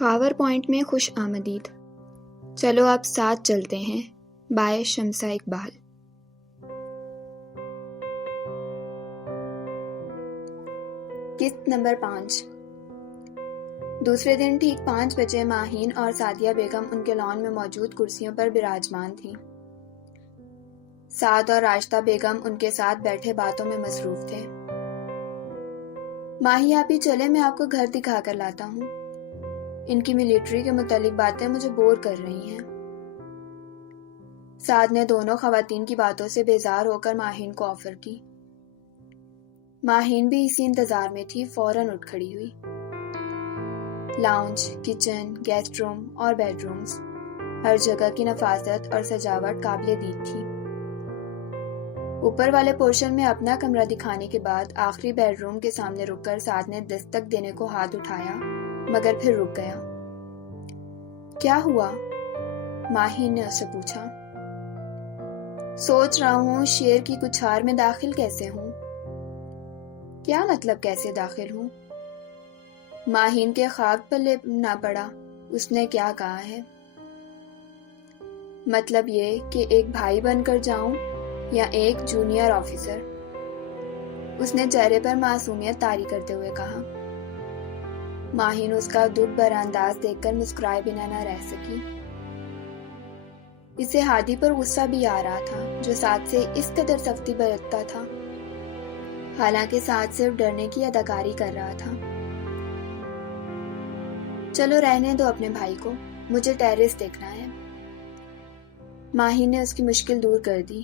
Khawar point میں خوش آمدید. چلو آپ ساتھ چلتے ہیں. بائے شمسہ اقبال. قسط نمبر 5. دوسرے دن ٹھیک 5 بجے ماہین اور سعدیہ بیگم ان کے لان میں موجود کرسیوں پر براجمان تھیں. سعد اور راشدہ بیگم ان کے ساتھ بیٹھے باتوں میں مصروف تھے. ماہی آپ ہی چلے، میں آپ کو گھر دکھا کر لاتا ہوں. ان کی ملٹری کے متعلق باتیں مجھے بور کر رہی ہیں. سعد نے دونوں خواتین کی باتوں سے بیزار ہو کر ماہین کو آفر کی. ماہین بھی اسی انتظار میں تھی، فوراً اٹھ کھڑی ہوئی. لاؤنج، کچن، گیسٹ روم اور بیڈ رومز، ہر جگہ کی نفاست اور سجاوٹ قابل دید تھی. اوپر والے پورشن میں اپنا کمرہ دکھانے کے بعد آخری بیڈ روم کے سامنے رک کر سعد نے دستک دینے کو ہاتھ اٹھایا، مگر پھر رک گیا. کیا ہوا؟ ماہین نے اس سے پوچھا. سوچ رہا ہوں شیر کی کچھار میں داخل کیسے ہوں. کیا مطلب کیسے داخل ہوں؟ ماہین کے خواب پلے نہ پڑا. اس نے کیا کہا ہے؟ مطلب یہ کہ ایک بھائی بن کر جاؤں یا ایک جونیئر آفیسر؟ اس نے چہرے پر معصومیت طاری کرتے ہوئے کہا. ماہین اس کا دکھ بھرا انداز دیکھ کر مسکرائے بنا نہ رہ سکی. اسے ہادی پر غصہ بھی آ رہا تھا جو سعد سے اس قدر سختی برتتا تھا، حالانکہ سعد صرف ڈرنے کی اداکاری کر رہا تھا. چلو رہنے دو اپنے بھائی کو، مجھے ٹیرس دیکھنا ہے. ماہین نے اس کی مشکل دور کر دی.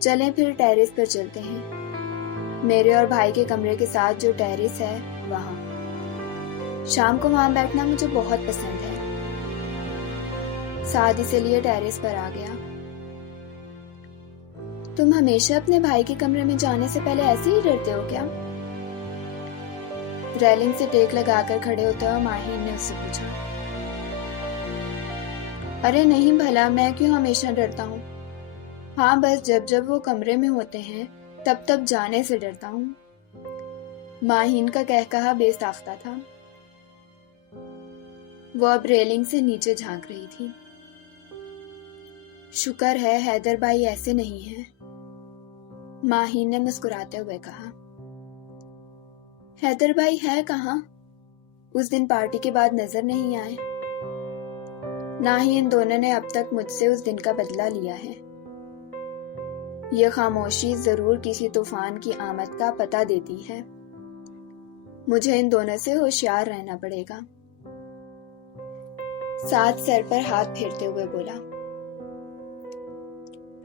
چلیں پھر ٹیرس پر چلتے ہیں. میرے اور بھائی کے کمرے کے ساتھ جو ٹیرس ہے وہاں. شام کو وہاں بیٹھنا مجھے بہت پسند ہے. سعد اسی لیے ٹیرس پر آ گیا. تم ہمیشہ اپنے بھائی کے کمرے میں جانے سے پہلے ایسے ہی ڈرتے ہو کیا؟ ریلنگ سے ٹیک لگا کر کھڑے ہوتے ہوئے ماہین نے اس سے پوچھا. ارے نہیں بھلا، میں کیوں ہمیشہ ڈرتا ہوں؟ ہاں بس جب وہ کمرے میں ہوتے ہیں تب جانے سے ڈرتا ہوں. ماہین کا کہکہا بے ساختہ تھا. وہ اب ریلنگ سے نیچے جھانک رہی تھی. شکر ہے حیدر بھائی ایسے نہیں ہیں، ماہین نے مسکراتے ہوئے کہا. حیدر بھائی ہے کہاں؟ اس دن پارٹی کے بعد نظر نہیں آئے. نہ ہی ان دونوں نے اب تک مجھ سے اس دن کا بدلہ لیا ہے. یہ خاموشی ضرور کسی طوفان کی آمد کا پتہ دیتی ہے. مجھے ان دونوں سے ہوشیار رہنا پڑے گا. سعد سر پر ہاتھ پھیرتے ہوئے بولا.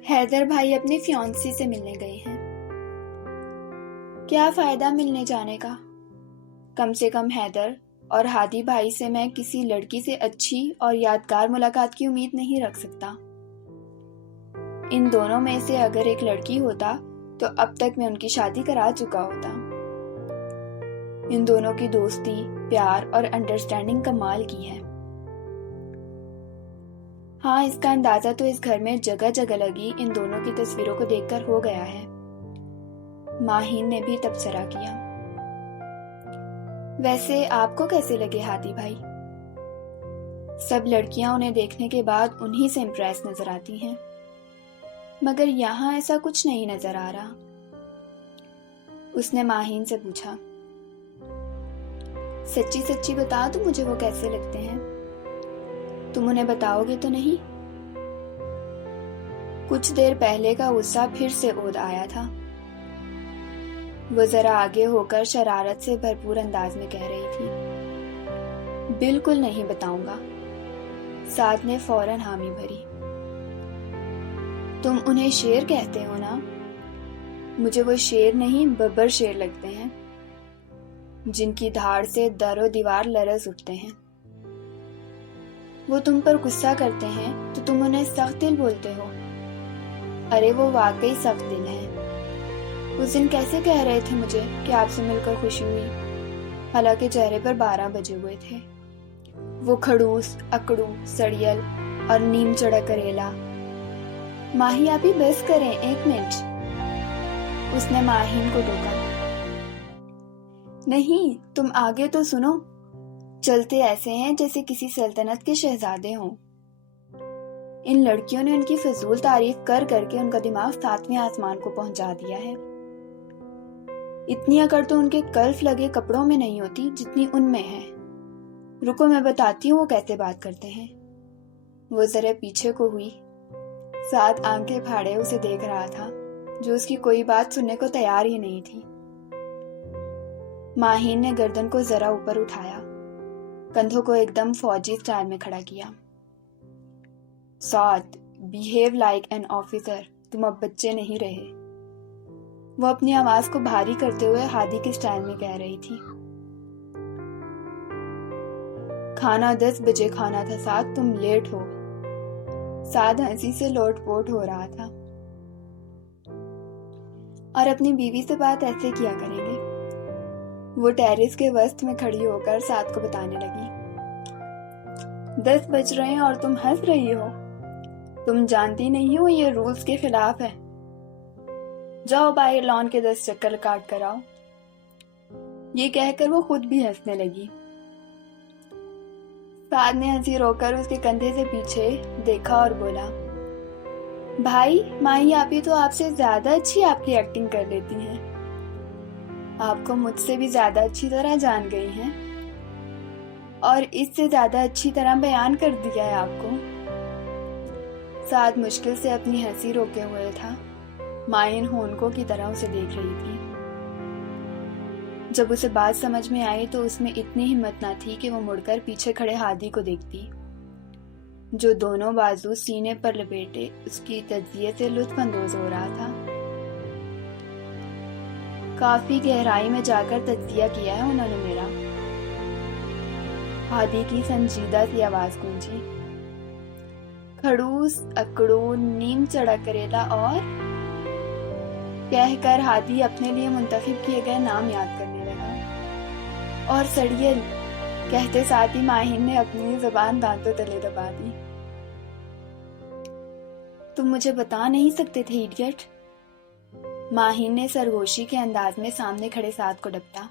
حیدر بھائی اپنی فیانسی سے ملنے گئے ہیں. کیا فائدہ ملنے جانے کا؟ کم سے کم حیدر اور ہادی بھائی سے میں کسی لڑکی سے اچھی اور یادگار ملاقات کی امید نہیں رکھ سکتا. ان دونوں میں سے اگر ایک لڑکی ہوتا تو اب تک میں ان کی شادی کرا چکا ہوتا. ان دونوں کی دوستی، پیار اور انڈرسٹینڈنگ کمال کی ہے. ہاں اس کا اندازہ تو اس گھر میں جگہ جگہ لگی ان دونوں کی تصویروں کو دیکھ کر ہو گیا ہے. ماہین نے بھی تبصرہ کیا. ویسے آپ کو کیسے لگے ہادی بھائی؟ سب لڑکیاں انہیں دیکھنے کے بعد انہی سے امپریس نظر آتی ہیں، مگر یہاں ایسا کچھ نہیں نظر آ رہا. اس نے ماہین سے پوچھا. سچی سچی بتا تو مجھے وہ کیسے لگتے ہیں؟ تم انہیں بتاؤ گے تو نہیں؟ کچھ دیر پہلے کا غصہ پھر سے عود آیا تھا. وہ ذرا آگے ہو کر شرارت سے بھرپور انداز میں کہہ رہی تھی. بالکل نہیں بتاؤں گا. سعد نے فوراً حامی بھری. تم انہیں شیر کہتے ہو نا؟ مجھے وہ شیر نہیں ببر شیر لگتے ہیں، جن کی دھاڑ سے در و دیوار لرز اٹھتے ہیں. وہ تم پر غصہ کرتے ہیں تو تم انہیں سخت دل بولتے ہو. ارے وہ واقعی سخت دل ہیں. اس دن کیسے کہہ رہے تھے مجھے کہ آپ سے مل کر خوشی ہوئی، حالانکہ چہرے پر 12 بجے ہوئے تھے. وہ کھڑوس، اکڑو، سڑیل اور نیم چڑا کریلا. ماہی آپ ہی بس کریں، 1 منٹ. اس نے ماہین کو ٹوکا. نہیں تم آگے تو سنو. چلتے ایسے ہیں جیسے کسی سلطنت کے شہزادے ہوں۔ ان لڑکیوں نے ان کی فضول تعریف کر کر کے ان کا دماغ 7ویں آسمان کو پہنچا دیا ہے۔ اتنی اکڑ تو ان کے کلف لگے کپڑوں میں نہیں ہوتی جتنی ان میں ہے۔ رکو میں بتاتی ہوں وہ کیسے بات کرتے ہیں۔ وہ ذرا پیچھے کو ہوئی۔ سعد آنکھیں پھاڑے اسے دیکھ رہا تھا، جو اس کی کوئی بات سننے کو تیار ہی نہیں تھی۔ ماہین نے گردن کو ذرا اوپر اٹھایا، کندھوں کو ایک دم فوجی سٹائل میں کھڑا کیا۔ سعد، بیہیو لائک این آفیسر، تم اب بچے نہیں رہے۔ وہ اپنی آواز کو بھاری کرتے ہوئے ہادی کے سٹائل میں کہہ رہی تھی۔ کھانا 10 بجے کھانا تھا سعد، تم لیٹ ہو۔ سعد ہنسی سے لوٹ پوٹ ہو رہا تھا۔ اور اپنی بیوی سے بات ایسے کیا کریں گے؟ وہ ٹیرس کے وسط میں کھڑی ہو کر سعد کو بتانے لگی۔ 10 بج رہے ہیں اور تم ہنس رہی ہو؟ تم جانتی نہیں ہو یہ رولز کے خلاف ہے۔ جاؤ باہر لان کے 10 چکر کاٹ کر آؤ۔ یہ کہہ کر وہ خود بھی ہنسنے لگی۔ سعد نے ہنسی روک کر اس کے کندھے سے پیچھے دیکھا اور بولا، بھائی ماہی آپی تو آپ سے زیادہ اچھی آپ کی ایکٹنگ کر لیتی ہیں۔ آپ کو مجھ سے بھی زیادہ اچھی طرح جان گئی ہیں اور اس سے زیادہ اچھی طرح بیان کر دیا ہے آپ کو۔ سعد مشکل سے اپنی ہنسی روکے ہوئے تھا۔ مائن ہونکوں کی طرح اسے دیکھ رہی تھی۔ جب اسے بات سمجھ میں آئی تو اس میں اتنی ہمت نہ تھی کہ وہ مڑ کر پیچھے کھڑے ہادی کو دیکھتی، جو دونوں بازو سینے پر لپیٹے اس کی تجزیے سے لطف اندوز ہو رہا تھا۔ کافی گہرائی میں جا کر تجزیہ کیا ہے انہوں نے میرا۔ ہادی کی سنجیدہ سی آواز گونجی۔ کھڑوس، اکڑو، نیم چڑا کریلا اور کہہ کر ہادی اپنے لیے منتخب کیے گئے نام یاد کرنے لگا۔ اور سڑیل کہتے ساتھ ہی ماہین نے اپنی زبان دانتوں تلے دبا دی۔ تم مجھے بتا نہیں سکتے تھے ایڈیٹ؟ ماہین نے سرگوشی کے انداز میں سامنے کھڑے سعد کو ڈپٹا۔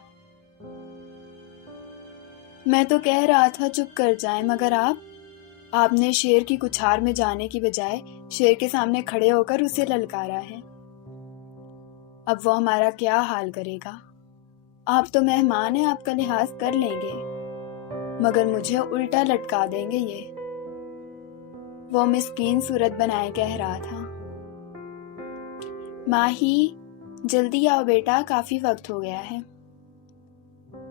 میں تو کہہ رہا تھا چپ کر جائیں، مگر آپ نے شیر کی کچھار میں جانے کی بجائے شیر کے سامنے کھڑے ہو کر اسے للکارا ہے۔ اب وہ ہمارا کیا حال کرے گا؟ آپ تو مہمان ہیں، آپ کا لحاظ کر لیں گے، مگر مجھے الٹا لٹکا دیں گے یہ۔ وہ مسکین صورت بنائے کہہ رہا تھا۔ ماہی جلدی آؤ بیٹا، کافی وقت ہو گیا ہے۔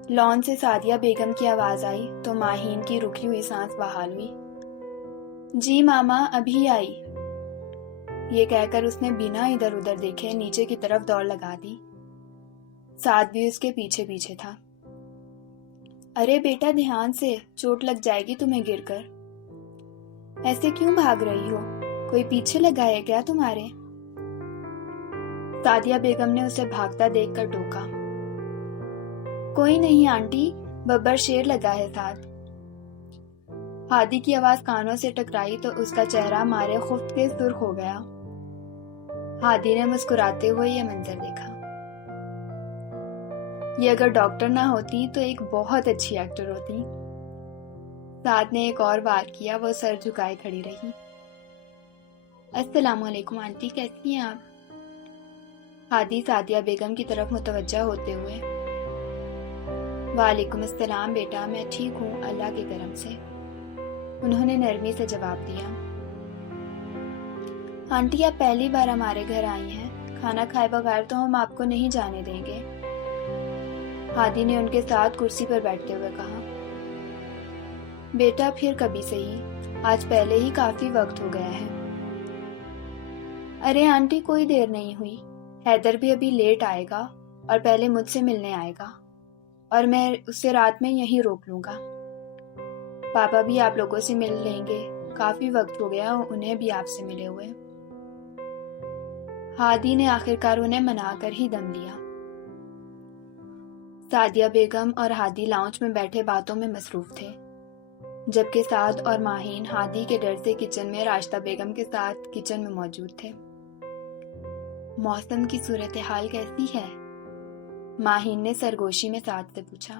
لان سے سعدیہ بیگم کی آواز آئی تو ماہین کی رکی ہوئی سانس بحال ہوئی۔ جی ماما ابھی آئی، یہ کہہ کر اس نے بنا ادھر ادھر دیکھے نیچے کی طرف دوڑ لگا دی۔ سعد بھی اس کے پیچھے پیچھے تھا۔ ارے بیٹا دھیان سے، چوٹ لگ جائے گی تمہیں گر کر۔ ایسے کیوں بھاگ رہی ہو؟ کوئی پیچھے لگا ہے کیا تمہارے؟ سعدیہ بیگم نے اسے بھاگتا دیکھ کر ٹوکا۔ کوئی نہیں آنٹی، ببر شیر لگا ہے ساتھ۔ ہادی کی آواز کانوں سے ٹکرائی تو اس کا چہرہ مارے خفت کے سرخ ہو گیا۔ ہادی نے مسکراتے ہوئے یہ منظر دیکھا۔ یہ اگر ڈاکٹر نہ ہوتی تو ایک بہت اچھی ایکٹر ہوتی۔ سعد نے ایک اور وار کیا، وہ سر جھکائے کھڑی رہی۔ السلام علیکم آنٹی، کیسی ہیں آپ؟ ہادی سعدیہ بیگم کی طرف متوجہ ہوتے ہوئے۔ وعلیکم السلام بیٹا، میں ٹھیک ہوں اللہ کے کرم سے، انہوں نے نرمی سے جواب دیا۔ آنٹی آپ پہلی بار ہمارے گھر آئی ہیں، کھانا کھائے بغیر تو ہم آپ کو نہیں جانے دیں گے، ہادی نے ان کے ساتھ کرسی پر بیٹھتے ہوئے کہا۔ بیٹا پھر کبھی صحیح، آج پہلے ہی کافی وقت ہو گیا ہے۔ ارے آنٹی کوئی دیر نہیں ہوئی، حیدر بھی ابھی لیٹ آئے گا اور پہلے مجھ سے ملنے آئے گا اور میں اسے رات میں یہیں روک لوں گا۔ پاپا بھی آپ لوگوں سے مل لیں گے، کافی وقت ہو گیا انہیں بھی آپ سے ملے ہوئے۔ ہادی نے آخرکار انہیں منا کر ہی دم لیا۔ سعدیہ بیگم اور ہادی لاؤنج میں بیٹھے باتوں میں مصروف تھے، جبکہ سعد اور ماہین ہادی کے ڈر سے کچن میں راشدہ بیگم کے ساتھ کچن میں موجود تھے۔ موسم کی صورتحال کیسی ہے؟ ماہین نے سرگوشی میں سعد سے پوچھا۔